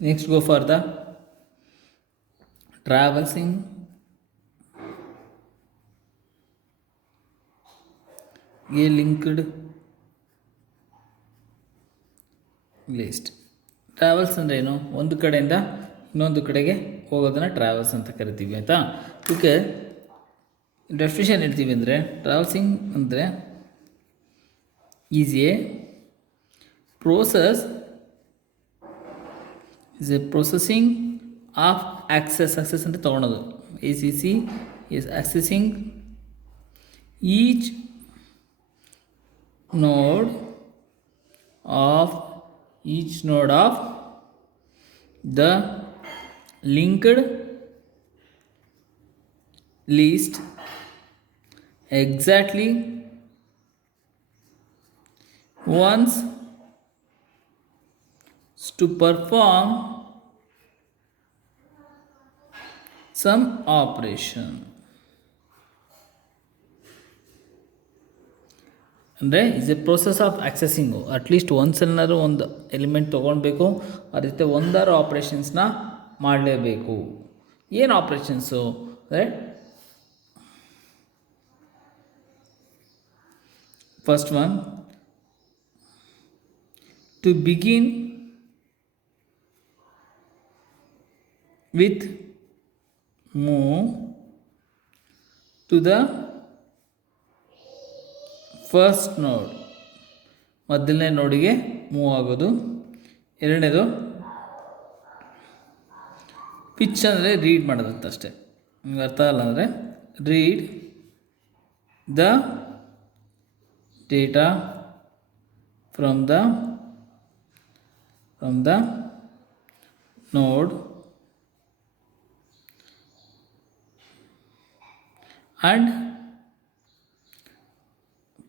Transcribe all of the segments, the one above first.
Next, go for the traversing a linked list. Travels ಅಂದರೆ ಏನು? ಒಂದು ಕಡೆಯಿಂದ ಇನ್ನೊಂದು ಕಡೆಗೆ ಹೋಗೋದನ್ನು ಟ್ರಾವೆಲ್ಸ್ ಅಂತ ಕರಿತೀವಿ, ಆಯಿತಾ. ಇದಕ್ಕೆ ಡೆಫಿನೇಷನ್ ಹೇಳ್ತೀವಿ ಅಂದರೆ, ಟ್ರಾವೆಲ್ಸಿಂಗ್ ಅಂದರೆ is A process is a processing of access ಅಂತ ತೊಗೊಳೋದು. ACC is accessing each node of the linked list exactly once to perform some operation. ಅಂದರೆ is a process of accessing. At least ಒಂದ್ಸಲನಾದ್ರು ಒಂದು ಎಲಿಮೆಂಟ್ ತೊಗೊಳ್ಬೇಕು, ಆ ರೀತಿ ಒಂದಾರು ಆಪ್ರೇಷನ್ಸ್ನ ಮಾಡಲೇಬೇಕು. ಏನು ಆಪ್ರೇಷನ್ಸು ಅಂದರೆ, first one, to begin with move to the first node, ಮೊದಲನೇ ನೋಡಿಗೆ ಮೂವ್ ಆಗೋದು. ಎರಡನೇದು ಪಿಚ್ ಅಂದರೆ ರೀಡ್ ಮಾಡೋದಂತ ಅಷ್ಟೇ, ನಿಮ್ಗೆ ಅರ್ಥ ಅಲ್ಲ ಅಂದರೆ read the data from the ನೋಡ್ and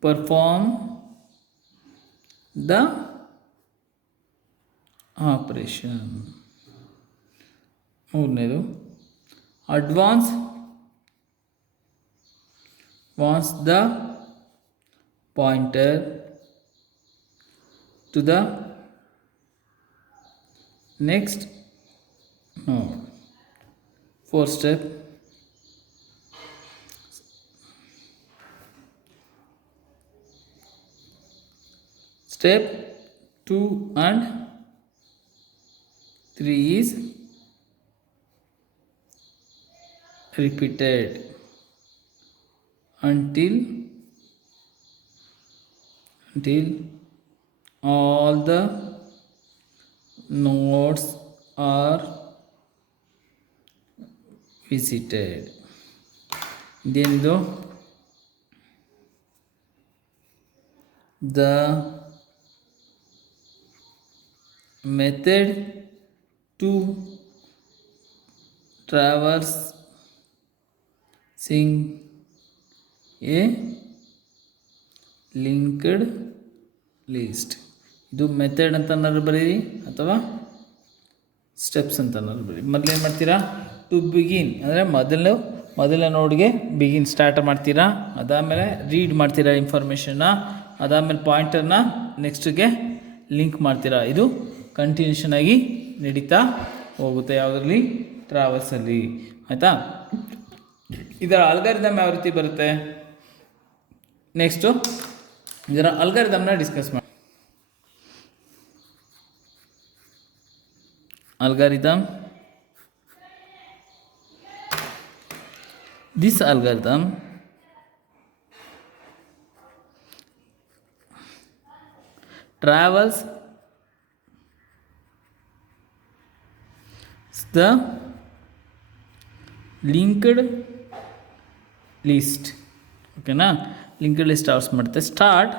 perform the operation. ಮೂರನೇದು advance the pointer to the next node. Fourth step, step 2 and 3 is repeated until all the nodes are visited. ಇದೇನಿದು? The method to traversing a linked list. ಇದು method ಅಂತ ಅನ್ನೋದು ಬರೀರಿ ಅಥವಾ steps ಅಂತ ಅನ್ನೋದು ಬರೀರಿ. ಮೊದಲು ಏನು ಮಾಡ್ತೀರಾ? ಟು ಬಿಗಿನ್ ಅಂದರೆ ಮೊದಲನೇ ನೋಡ್ಗೆ ಬಿಗಿನ್ ಸ್ಟಾರ್ಟ್ ಮಾಡ್ತೀರಾ, ಅದಾದಮೇಲೆ ರೀಡ್ ಮಾಡ್ತೀರಾ ಇನ್ಫಾರ್ಮೇಷನ್ನ, ಅದಾದಮೇಲೆ ಪಾಯಿಂಟರ್ನ ನೆಕ್ಸ್ಟ್ಗೆ ಲಿಂಕ್ ಮಾಡ್ತೀರಾ. ಇದು ಕಂಟಿನ್ಯೂಷನ್ ಆಗಿ ನಡೀತಾ ಹೋಗುತ್ತೆ ಯಾವುದರಲ್ಲಿ? ಟ್ರಾವೆಲ್ಸಲ್ಲಿ, ಆಯಿತಾ. ಇದರ ಅಲ್ಗಾರಿದಮ್ ಯಾವ ರೀತಿ ಬರುತ್ತೆ? ನೆಕ್ಸ್ಟು ಇದರ ಅಲ್ಗಾರಿದಮ್ನ ಡಿಸ್ಕಸ್ ಮಾಡಿ. algorithm, this algorithm travels the linked list. ಓಕೆನಾ? ಲಿಂಕ್ಡ್ ಲಿಸ್ಟ್ ಟಾರ್ಸ್ ಮಾಡುತ್ತೆ. Start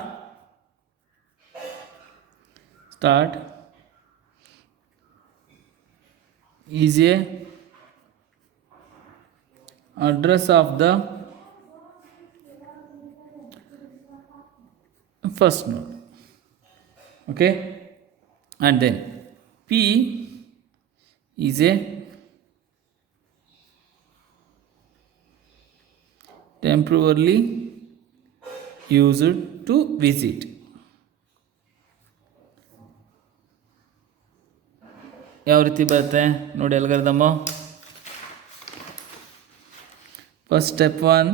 is a address of the first node. Okay, and then P is a temporarily used to visit. ಯಾವ ರೀತಿ ಬರುತ್ತೆ ನೋಡಿ algorithm. First step 1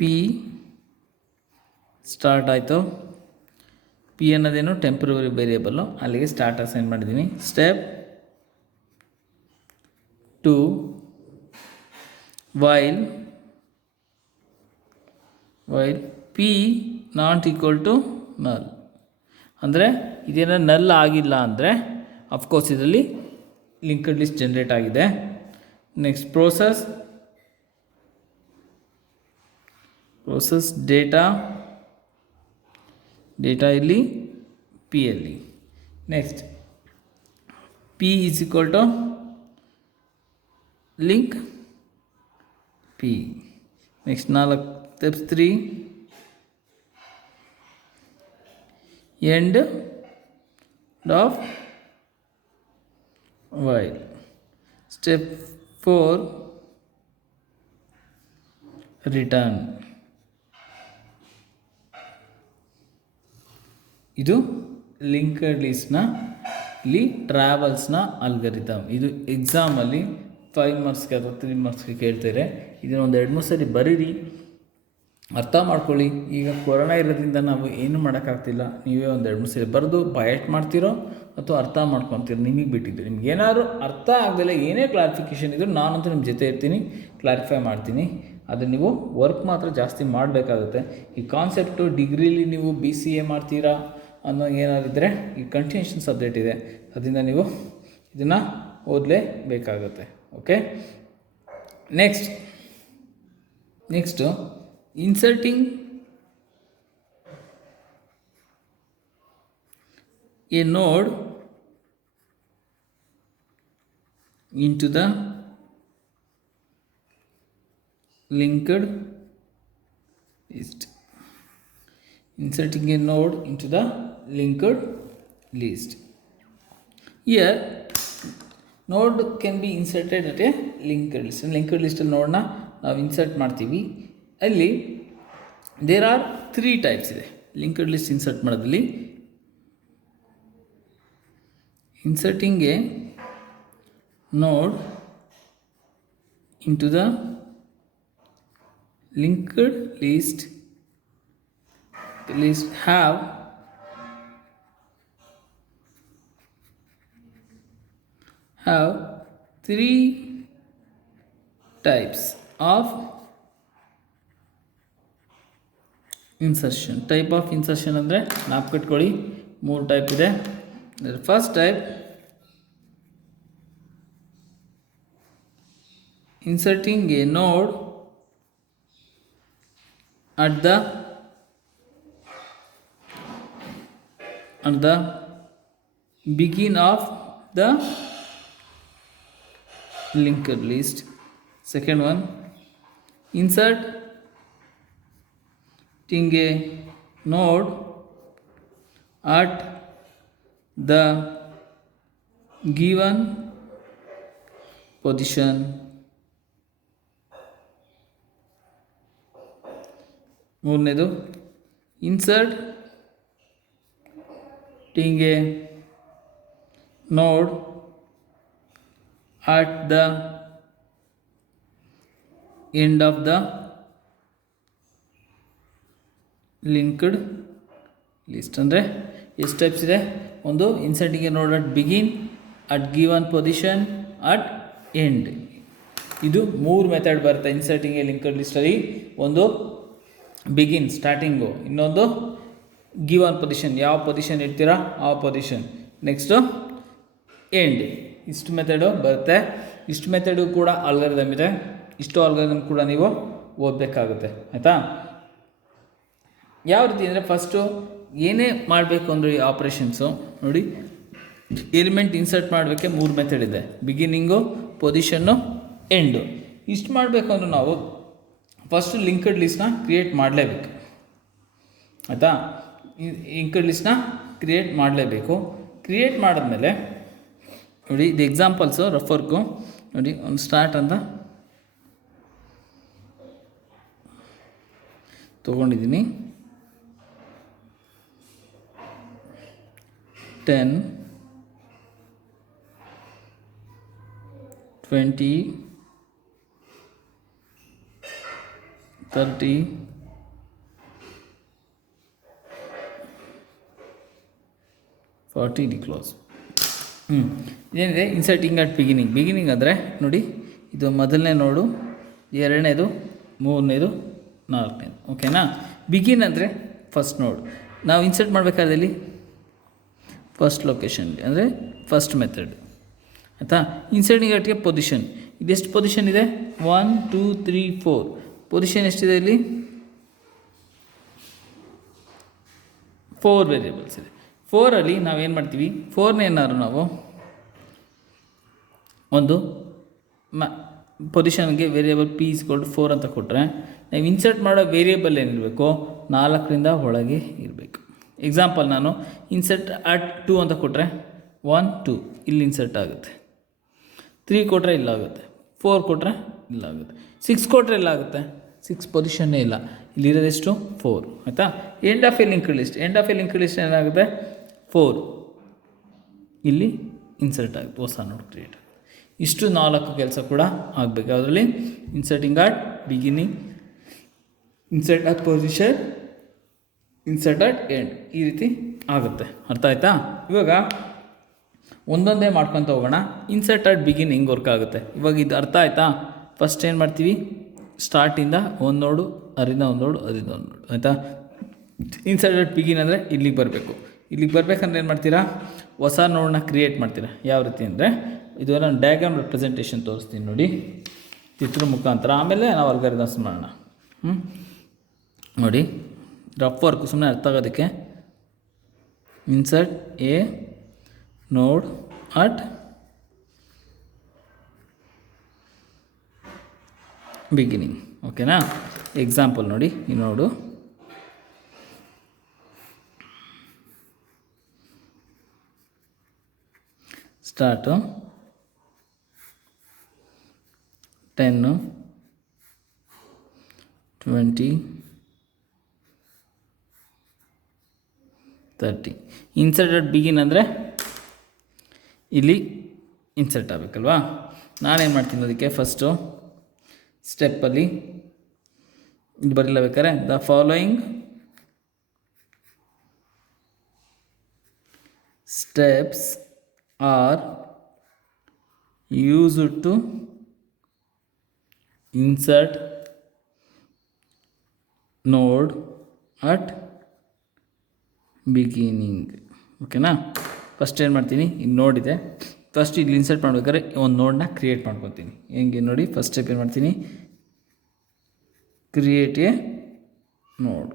P start ಆಯಿತು. P ಅನ್ನೋದೇನು temporary variable, ಅಲ್ಲಿಗೆ start assign ಮಾಡಿದ್ದೀನಿ. Step 2 while P not equal to null, ಅಂದರೆ ಇದೇನೋ ನಲ್ ಆಗಿಲ್ಲ ಅಂದರೆ ಅಫ್ಕೋರ್ಸ್ ಇದರಲ್ಲಿ ಲಿಂಕ್ಡ್ ಲಿಸ್ಟ್ ಜನ್ರೇಟ್ ಆಗಿದೆ. ನೆಕ್ಸ್ಟ್ ಪ್ರೋಸೆಸ್ ಡೇಟಾ ಇಲ್ಲಿ ಪಿ ಅಲ್ಲಿ. Next P is equal to link P. Next 4 steps 3 end of while. Step 4 return. ಇದು ಲಿಂಕ್ಡ್ ಲಿಸ್ಟ್ನ ಇಲ್ಲಿ ಟ್ರಾವೆಲ್ಸ್ನ ಅಲ್ಗರಿದಮ್. ಇದು ಎಕ್ಸಾಮಲ್ಲಿ 5 ಮಾರ್ಕ್ಸ್ಗೆ ಅಥವಾ 3 ಮಾರ್ಕ್ಸ್ಗೆ ಕೇಳ್ತಾರೆ. ಇದನ್ನು ಒಂದು 2-3 ಸರಿ ಬರೀರಿ, ಅರ್ಥ ಮಾಡ್ಕೊಳ್ಳಿ. ಈಗ ಕೊರೋನಾ ಇರೋದ್ರಿಂದ ನಾವು ಏನೂ ಮಾಡೋಕ್ಕಾಗ್ತಿಲ್ಲ. ನೀವೇ ಒಂದು 2-3 ಸರಿ ಬರೆದು ಬಯಟ್ ಮಾಡ್ತಿರೋ ಅಥವಾ ಅರ್ಥ ಮಾಡ್ಕೊತೀರೋ ನಿಮಗೆ ಬಿಟ್ಟಿದ್ದು. ನಿಮ್ಗೆ ಏನಾದರೂ ಅರ್ಥ ಆಗದಲ್ಲ ಏನೇ ಕ್ಲಾರಿಫಿಕೇಷನ್ ಇದ್ದರೂ ನಾನಂತೂ ನಿಮ್ಮ ಜೊತೆ ಇರ್ತೀನಿ, ಕ್ಲಾರಿಫೈ ಮಾಡ್ತೀನಿ. ಆದರೆ ನೀವು ವರ್ಕ್ ಮಾತ್ರ ಜಾಸ್ತಿ ಮಾಡಬೇಕಾಗುತ್ತೆ. ಈ ಕಾನ್ಸೆಪ್ಟು ಡಿಗ್ರಿಲಿ ನೀವು BCA ಮಾಡ್ತೀರಾ ಅನ್ನೋ ಏನಾದಿದ್ದರೆ ಈ ಕಂಟಿನ್ಯೂಷನ್ ಸಬ್ಜೆಕ್ಟ್ ಇದೆ, ಅದರಿಂದ ನೀವು ಇದನ್ನು ಓದಲೇಬೇಕಾಗುತ್ತೆ. Okay, next inserting a node into the linked list. Inserting a node into the linked list. Here node can be inserted at a linked list. Linked list node na ನಾವು insert ಮಾಡ್ತೀವಿ. ಅಲ್ಲಿ there are 3 types ಇದೆ linked list insert ಮಾಡೋದ್ರಲ್ಲಿ. Inserting A ನೋಡ್ into the linked list have 3 types of insertion. Type of insertion ಅಂದರೆ ನಾಪ್ಕಟ್ಕೊಳ್ಳಿ, 3 type ಇದೆ. First type inserting A ನೋಡ್ at the begin of the linked list. Second one, inserting a node at the given position. ಮೂರನೇದು inserting a node at the end of the linked list. ಅಂದರೆ ಎಷ್ಟು types ಇದೆ? ಒಂದು inserting A ನೋಡ್ at begin, at given position, at end. ಇದು 3 method ಬರುತ್ತೆ inserting A linked ಲಿಸ್ಟಲ್ಲಿ. ಒಂದು begin starting, ಇನ್ನೊಂದು ಗಿವನ್ ಪೊಸಿಷನ್, ಯಾವ ಪೊಸಿಷನ್ ಇಡ್ತೀರಾ ಆ ಪೊಸಿಷನ್, ನೆಕ್ಸ್ಟು ಎಂಡ್. ಇಷ್ಟು ಮೆಥಡು ಬರುತ್ತೆ. ಇಷ್ಟು ಮೆಥಡು ಕೂಡ ಅಲ್ಗಾರಿದಮ್ ಇದೆ. ಇಷ್ಟು ಅಲ್ಗಾರಿದಮ್ ಕೂಡ ನೀವು ಓದಬೇಕಾಗುತ್ತೆ, ಆಯಿತಾ? ಯಾವ ರೀತಿ ಅಂದರೆ ಫಸ್ಟು ಏನೇ ಮಾಡಬೇಕು ಅಂದರೆ ಈ ಆಪ್ರೇಷನ್ಸು ನೋಡಿ, ಎಲಿಮೆಂಟ್ ಇನ್ಸರ್ಟ್ ಮಾಡಬೇಕೆ 3 ಮೆಥಡ್ ಇದೆ, ಬಿಗಿನಿಂಗು, ಪೊಸಿಷನ್ನು, ಎಂಡು. ಇಷ್ಟು ಮಾಡಬೇಕು ಅಂದರೆ ನಾವು ಫಸ್ಟು ಲಿಂಕ್ಡ್ ಲಿಸ್ಟ್ನ ಕ್ರಿಯೇಟ್ ಮಾಡಲೇಬೇಕು, ಆಯಿತಾ? ಲಿಂಕ್ಡ್ ಲಿಸ್ಟ್ನ ಕ್ರಿಯೇಟ್ ಮಾಡಲೇಬೇಕು. ಕ್ರಿಯೇಟ್ ಮಾಡಿದ್ಮೇಲೆ ನೋಡಿ, ಇದು ಎಕ್ಸಾಂಪಲ್ಸು ರಫ್ ವರ್ಕು ನೋಡಿ. ಒಂದು ಸ್ಟಾರ್ಟ್ ಅಂತ ತೊಗೊಂಡಿದ್ದೀನಿ. 10, 20, 30, 40 ಡಿ ಕ್ಲೋಸ್. ಇದೇನಿದೆ ಇನ್ಸರ್ಟಿಂಗ್ ಅಟ್ ಬಿಗಿನಿಂಗ್ ಅಂದರೆ ನೋಡಿ, ಇದು ಮೊದಲನೇ ನೋಡು, ಎರಡನೇದು, ಮೂರನೇದು, ನಾಲ್ಕನೇದು. ಓಕೆನಾ? ಬಿಗಿನ್ ಅಂದರೆ ಫಸ್ಟ್ ನೋಡ್. ನಾವು ಇನ್ಸರ್ಟ್ ಮಾಡಬೇಕಾದ್ರೆ ಇಲ್ಲಿ ಫಸ್ಟ್ ಲೊಕೇಶನ್ ಅಂದರೆ ಫಸ್ಟ್ ಮೆಥಡ್ ಆಯಿತಾ. ಇನ್ಸರ್ಟಿಂಗ್ ಅಟ್ಗೆ ಪೊಸಿಷನ್, ಇದೆಷ್ಟು ಪೊಸಿಷನ್ ಇದೆ? 1 2 3 4 ಪೊಸಿಷನ್ ಎಷ್ಟಿದೆ ಇಲ್ಲಿ? 4 ವೇರಿಯೇಬಲ್ಸ್ ಇದೆ. 4ಅಲ್ಲಿ ನಾವೇನು ಮಾಡ್ತೀವಿ, 4ನೇ ಏನಾದ್ರು ನಾವು ಒಂದು ಪೊಸಿಷನ್ಗೆ ವೇರಿಯೇಬಲ್ p = 4 ಅಂತ ಕೊಟ್ಟರೆ, ನಾವು ಇನ್ಸರ್ಟ್ ಮಾಡೋ ವೇರಿಯೇಬಲ್ ಏನಿರಬೇಕು? 4ರಿಂದ ಒಳಗೆ ಇರಬೇಕು. ಎಕ್ಸಾಂಪಲ್, ನಾನು ಇನ್ಸರ್ಟ್ ಅಟ್ 2 ಅಂತ ಕೊಟ್ಟರೆ 1 2 ಇಲ್ಲಿ ಇನ್ಸರ್ಟ್ ಆಗುತ್ತೆ. 3 ಕೊಟ್ಟರೆ ಇಲ್ಲಾಗುತ್ತೆ. 4 ಕೊಟ್ಟರೆ ಇಲ್ಲಾಗುತ್ತೆ. 6 ಕೊಟ್ಟರೆ ಇಲ್ಲಾಗುತ್ತೆ. 6 ಪೊಸಿಷನ್ನೇ ಇಲ್ಲ. ಇಲ್ಲಿರೋದೆಷ್ಟು? 4. ಆಯಿತಾ? End of A linked list ಏನಾಗುತ್ತೆ? 4 ಇಲ್ಲಿ ಇನ್ಸರ್ಟ್ ಆಗುತ್ತೆ, ಹೊಸ ನೋಡ್ ಕ್ರಿಯೇಟ್ ಆಗುತ್ತೆ. ಇಷ್ಟು 4 ಕೆಲಸ ಕೂಡ ಆಗಬೇಕು. ಅದರಲ್ಲಿ inserting at beginning, insert at position, insert at end, ಈ ರೀತಿ ಆಗುತ್ತೆ. ಅರ್ಥ ಆಯ್ತಾ? ಇವಾಗ ಒಂದೊಂದೇ ಮಾಡ್ಕೊತ ಹೋಗೋಣ. ಇನ್ಸರ್ಟ್ ಅಟ್ ಬಿಗಿನ್ ಹೆಂಗೆ ವರ್ಕ್ ಆಗುತ್ತೆ ಇವಾಗ ಇದು ಅರ್ಥ ಆಯ್ತಾ? ಫಸ್ಟ್ ಏನು ಮಾಡ್ತೀವಿ, ಸ್ಟಾರ್ಟಿಂದ ಒಂದು ನೋಡು, ಅದರಿಂದ ಒಂದು ನೋಡು, ಅದರಿಂದ ಒಂದು ನೋಡು. ಆಯಿತಾ? ಇನ್ಸರ್ಟ್ ಅಟ್ ಬಿಗಿನ್ ಅಂದರೆ ಇಲ್ಲಿಗೆ ಬರಬೇಕು. ಇಲ್ಲಿಗೆ ಬರಬೇಕಂದ್ರೆ ಏನು ಮಾಡ್ತೀರಾ? ಹೊಸ ನೋಡನ್ನ ಕ್ರಿಯೇಟ್ ಮಾಡ್ತೀರಾ. ಯಾವ ರೀತಿ ಅಂದರೆ, ಇದು ನಾನು ಡಯಾಗ್ರಾಮ್ ರೆಪ್ರೆಸೆಂಟೇಷನ್ ತೋರಿಸ್ತೀನಿ ನೋಡಿ, ಚಿತ್ರ ಮುಖಾಂತರ. ಆಮೇಲೆ ನಾವು ಅಲ್ಗಾರಿದಮ್ಸ್ ಮಾಡೋಣ. ನೋಡಿ, ರಫ್ ವರ್ಕ್ ಸುಮ್ಮನೆ ಅರ್ಥ ಆಗೋದಕ್ಕೆ. ಇನ್ಸರ್ಟ್ ಎ ನೋಡ್ ಅಟ್ ಬಿಗಿನಿಂಗ್. ಓಕೆನಾ? ಎಕ್ಸಾಂಪಲ್ ನೋಡಿ, ಈ ನೋಡು, ಸ್ಟಾರ್ಟು 10, 20, 30. ಇನ್ಸರ್ಟ್ ಅಟ್ ಬಿಗಿನ್ ಅಂದರೆ ಇಲ್ಲಿ ಇನ್ಸರ್ಟ್ ಆಗಬೇಕಲ್ವಾ? ನಾನೇನು ಮಾಡ್ತೀನಿ ಅದಕ್ಕೆ, ಫಸ್ಟು ಸ್ಟೆಪ್ಪಲ್ಲಿ ಇದು ಬರಲಿಲ್ಲ ಬೇಕಾರೆ, the following steps are used to insert node at beginning. ಓಕೆನಾ? ಫಸ್ಟ್ ಏನು ಮಾಡ್ತೀನಿ, ಇಲ್ಲಿ ನೋಡಿದೆ, ಫಸ್ಟ್ ಇಲ್ಲಿ ಇನ್ಸರ್ಟ್ ಮಾಡ್ಬೇಕಾದ್ರೆ ಒಂದು ನೋಡನ್ನ ಕ್ರಿಯೇಟ್ ಮಾಡ್ಕೊತೀನಿ. ಹೆಂಗೆ ನೋಡಿ, ಫಸ್ಟ್ ಸ್ಟೆಪ್ ಏನು ಮಾಡ್ತೀನಿ, ಕ್ರಿಯೇಟ್ ಎ ನೋಡ್.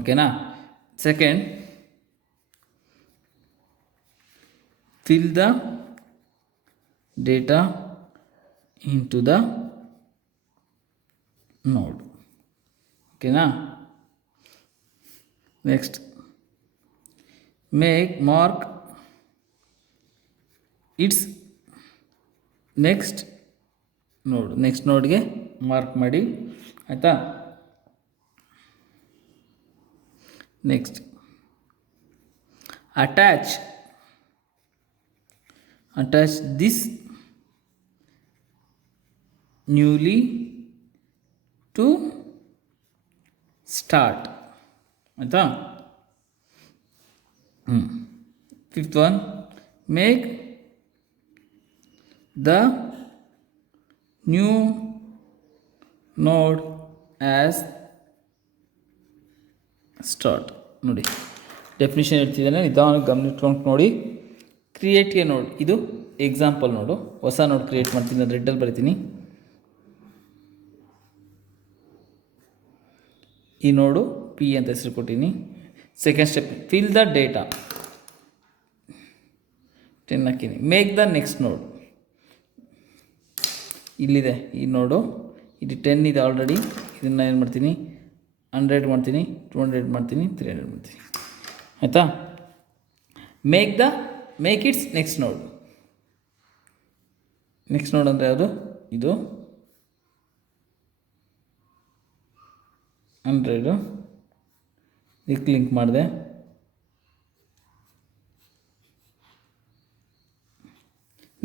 ಓಕೆನಾ? Second, fill the data into the node. ಓಕೆನಾ? ನೆಕ್ಸ್ಟ್, ಮಾರ್ಕ್ ಇಟ್ಸ್ ನೆಕ್ಸ್ಟ್ ನೋಡ್ಗೆ ಮಾರ್ಕ್ ಮಾಡಿ. ಆಯಿತಾ? Next, attach this newly to start. ಆಯಿತಾ? Fifth one, make the new node as start. ನೋಡಿ, ಡೆಫಿನಿಷನ್ ಹೇಳ್ತಿದ್ದಾನೆ, ನಿಧಾನಕ್ಕೆ ಗಮನಿಟ್ಕೊಂಡು ನೋಡಿ. ಕ್ರಿಯೇಟ್ಗೆ ನೋಡ್, ಇದು ಎಕ್ಸಾಂಪಲ್ ನೋಡು. ಹೊಸ ನೋಡ್ ಕ್ರಿಯೇಟ್ ಮಾಡ್ತೀನಿ, ಅದು ರೆಡ್ಡಲ್ಲಿ ಬರಿತೀನಿ. ಈ ನೋಡು ಪಿ ಅಂತ ಹೆಸರು ಕೊಟ್ಟಿನಿ. Second step, fill the data 10 ಹಾಕಿನಿ. ಮೇಕ್ ದ ನೆಕ್ಸ್ಟ್ ನೋಡ್, ಇಲ್ಲಿದೆ ಈ ನೋಡು, ಇದು 10 ಇದೆ ಆಲ್ರೆಡಿ. ಇದನ್ನು ಏನು ಮಾಡ್ತೀನಿ, 100 ಮಾಡ್ತೀನಿ, 200 ಮಾಡ್ತೀನಿ, 300 ಮಾಡ್ತೀನಿ. ಆಯಿತಾ? Make its next node. Next node ಅಂದರೆ ಯಾವುದು? ಇದು 100 ಇದಕ್ಕೆ ಲಿಂಕ್ ಮಾಡಿದೆ.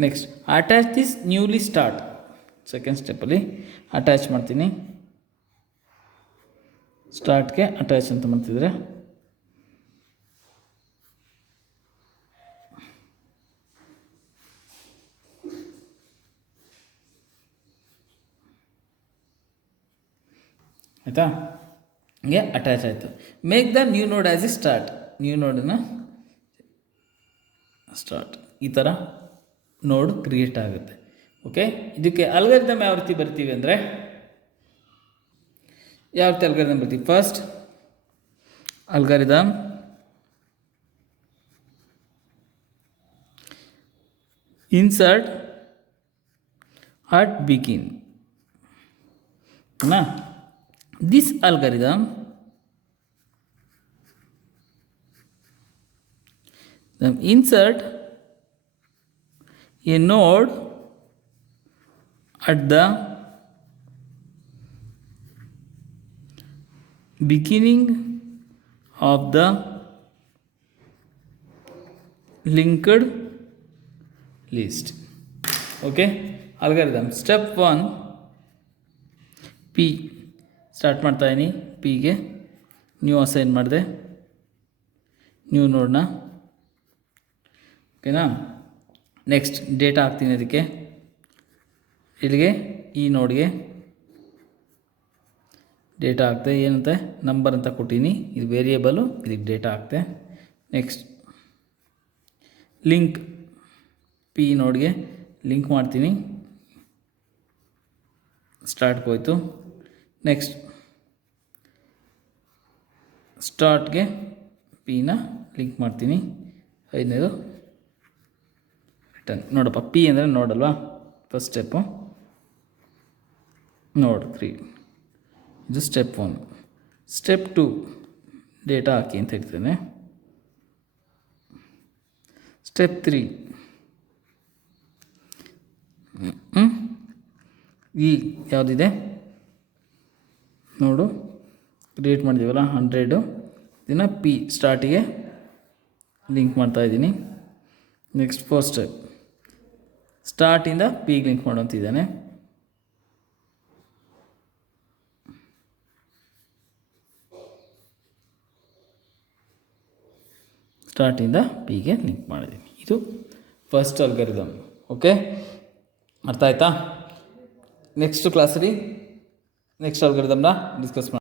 Next attach this newly start. Second ಸ್ಟೆಪ್ಪಲ್ಲಿ ಅಟ್ಯಾಚ್ ಮಾಡ್ತೀನಿ. ಸ್ಟಾರ್ಟ್ಗೆ ಅಟ್ಯಾಚ್ ಅಂತ ಮಾಡ್ತಿದ್ರೆ ಆಯಿತಾ. ಹೀಗೆ ಅಟ್ಯಾಚ್ ಆಯಿತು. Make the new node as a start. New ನೋಡನ್ನು ಸ್ಟಾರ್ಟ್ ಈ ಥರ ನೋಡ್ ಕ್ರಿಯೇಟ್ ಆಗುತ್ತೆ. ಓಕೆ, ಇದಕ್ಕೆ ಅಲ್ಗಾರಿದಮ್ ಯಾವ ರೀತಿ ಬರ್ತೀವಿ ಅಂದರೆ ಯಾವ ರೀತಿ ಅಲ್ಗಾರಿದಮ್ ಬರ್ತೀವಿ. First algorithm insert at begin. This algorithm then insert a node at the beginning of the linked list. Okay, algorithm step 1 P start ಮಾಡ್ತಾಯಿದ್ದೀನಿ. ಪಿಗೆ ನ್ಯೂ ಅಸೈನ್ ಮಾಡಿದೆ, ನ್ಯೂ ನೋಡನ್ನ. ಓಕೆನಾ. ನೆಕ್ಸ್ಟ್ ಡೇಟಾ ಹಾಕ್ತೀನಿ ಅದಕ್ಕೆ. ಇಲ್ಲಿಗೆ ಈ ನೋಡ್ಗೆ ಡೇಟಾ ಹಾಕ್ತೆ. ಏನಂತೆ ನಂಬರ್ ಅಂತ ಕೊಟ್ಟೀನಿ, ಇದು ವೇರಿಯೇಬಲು, ಇದಕ್ಕೆ ಡೇಟಾ ಹಾಕ್ತೆ. ನೆಕ್ಸ್ಟ್ ಲಿಂಕ್ ಪಿ ನೋಡ್ಗೆ ಲಿಂಕ್ ಮಾಡ್ತೀನಿ. ಸ್ಟಾರ್ಟ್ಗೆ ಹೋಯ್ತು. ನೆಕ್ಸ್ಟ್ ಸ್ಟಾರ್ಟ್ಗೆ ಪಿನ ಲಿಂಕ್ ಮಾಡ್ತೀನಿ. 5ನೇದು ರಿಟರ್ನ್. ನೋಡಪ್ಪ, ಪಿ ಅಂದರೆ ನೋಡಲ್ವಾ, ಫಸ್ಟ್ ಸ್ಟೆಪ್ಪು ನೋಡ್ 3. ಇದು ಸ್ಟೆಪ್ 1. ಸ್ಟೆಪ್ 2 ಡೇಟಾ ಹಾಕಿ ಅಂತ ಹೇಳ್ತೇನೆ. ಸ್ಟೆಪ್ 3 ಈ ಯಾವುದಿದೆ ನೋಡು ಕ್ರಿಯೇಟ್ ಮಾಡಿದ್ದೀವಲ್ಲ 100, ಇದನ್ನು ಪಿ ಸ್ಟಾರ್ಟಿಗೆ ಲಿಂಕ್ ಮಾಡ್ತಾಯಿದ್ದೀನಿ. ನೆಕ್ಸ್ಟ್ ಫಸ್ಟ್ ಸ್ಟೆಪ್ ಸ್ಟಾರ್ಟಿಂದ ಪಿಗೆ ಲಿಂಕ್ ಮಾಡುವಂತಿದ್ದಾನೆ. ಸ್ಟಾರ್ಟಿಂದ ಪಿಗೆ ಲಿಂಕ್ ಮಾಡಿದ್ದೀನಿ. ಇದು ಫಸ್ಟ್ ಅಲ್ಗಾರಿದಮ್. ಓಕೆ, ಅರ್ಥ ಆಯ್ತಾ. ನೆಕ್ಸ್ಟ್ ಕ್ಲಾಸಲ್ಲಿ ನೆಕ್ಸ್ಟ್ ಅಲ್ಗಾರಿದಮ್ನ ಡಿಸ್ಕಸ್ ಮಾಡಿ.